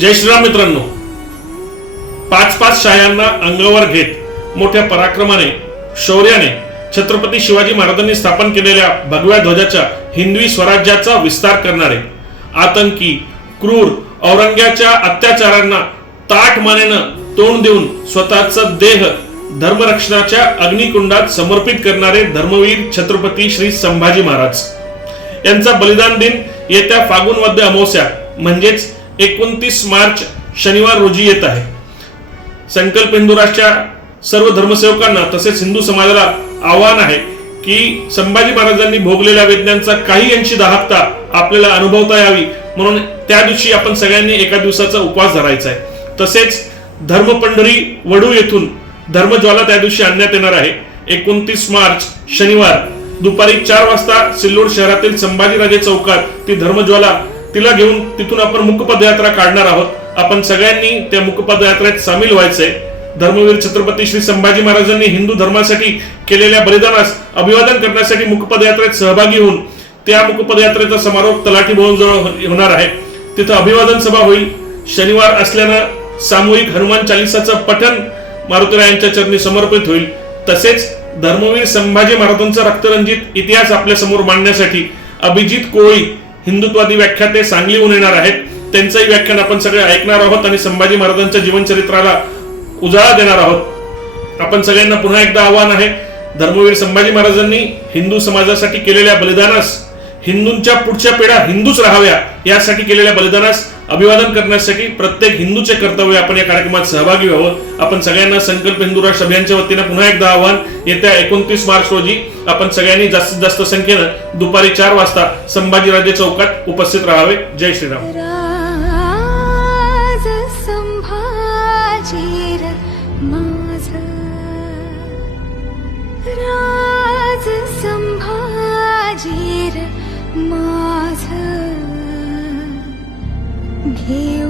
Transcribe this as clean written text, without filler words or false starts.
जय श्रीराम मित्रांनो, पाच पाच शायांना अंगावर घेत मोठ्या पराक्रमाने शौर्याने छत्रपती शिवाजी महाराजांनी स्थापन केलेल्या भगव्या ध्वजाच्या हिंदवी स्वराज्याचा विस्तार करणारे आतंकी क्रूर औरंग्याच्या अत्याचारांना ताठ मानेनं तोंड देऊन स्वतःचा देह धर्मरक्षणाच्या अग्निकुंडात समर्पित करणारे धर्मवीर छत्रपती श्री संभाजी महाराज यांचा बलिदान दिन येत्या फागुन वद्य अमावस्या म्हणजेच 29 मार्च शनिवार रोजी येत आहे। संकल्प हिंदू राष्ट्राच्या सर्व धर्मसेवकांना तसेच हिंदू समाजाला आव्हान आहे की संभाजी महाराजांनी भोगलेल्या वेदनांचा काही अंशी दाहकता आपल्याला अनुभवता यावी, म्हणून त्या दिवशी आपण सगळ्यांनी एका दिवसाचा उपवास धरायचा आहे। तसेच धर्मपंढरी वडू येथून धर्मज्वाला त्या दिवशी आणण्यात येणार आहे। 29 मार्च शनिवार दुपारी 4 वाजता सिल्लोड शहरातील संभाजीराजे चौकात ती धर्मज्वाला तिला घेऊन तिथून आपण मुकपदयात्रा काढणार आहोत। आपण सगळ्यांनी त्या मुकपदयात्रेत सामील व्हायचंय। धर्मवीर छत्रपती श्री संभाजी महाराजांनी हिंदू धर्मासाठी केलेल्या बलिदानास अभिवादन करण्यासाठी मुकपदयात्रेत सहभागी होऊन त्या मुकपदयात्रेचा समारोप तलाठी भवन जवळ होणार आहे। तिथं अभिवादन सभा होईल। शनिवार असल्यानं सामूहिक हनुमान चालीसाचं पठण मारुतीरायांच्या चरणी समर्पित होईल। तसेच धर्मवीर संभाजी महाराजांचा रक्तरंजित इतिहास आपल्या समोर मांडण्यासाठी अभिजित कोळी हिंदुत्वादी व्याख्याते सांगलीहून येणार आहेत। त्यांचंही व्याख्यान आपण सगळे ऐकणार आहोत आणि संभाजी महाराजांच्या जीवनचरित्राला उजाळा देणार आहोत। आपण सगळ्यांना पुन्हा एकदा आव्हान आहे, धर्मवीर संभाजी महाराजांनी हिंदू समाजासाठी केलेल्या बलिदानास, हिंदूंच्या पुढच्या पिढ्या हिंदूच राहाव्या यासाठी केलेल्या बलिदानास अभिवादन करण्यासाठी प्रत्येक हिंदूचे कर्तव्य आपण या कार्यक्रमात सहभागी व्हावं। आपण सगळ्यांना संकल्प हिंदू राष्ट्र अभियानच्या वतीने पुन्हा एकदा आव्हान, येत्या 29 मार्च रोजी आपण सगळ्यांनी जास्तीत जास्त संख्येनं दुपारी 4 वाजता संभाजीराजे चौकात उपस्थित राहावे। जय श्रीराम। घेऊ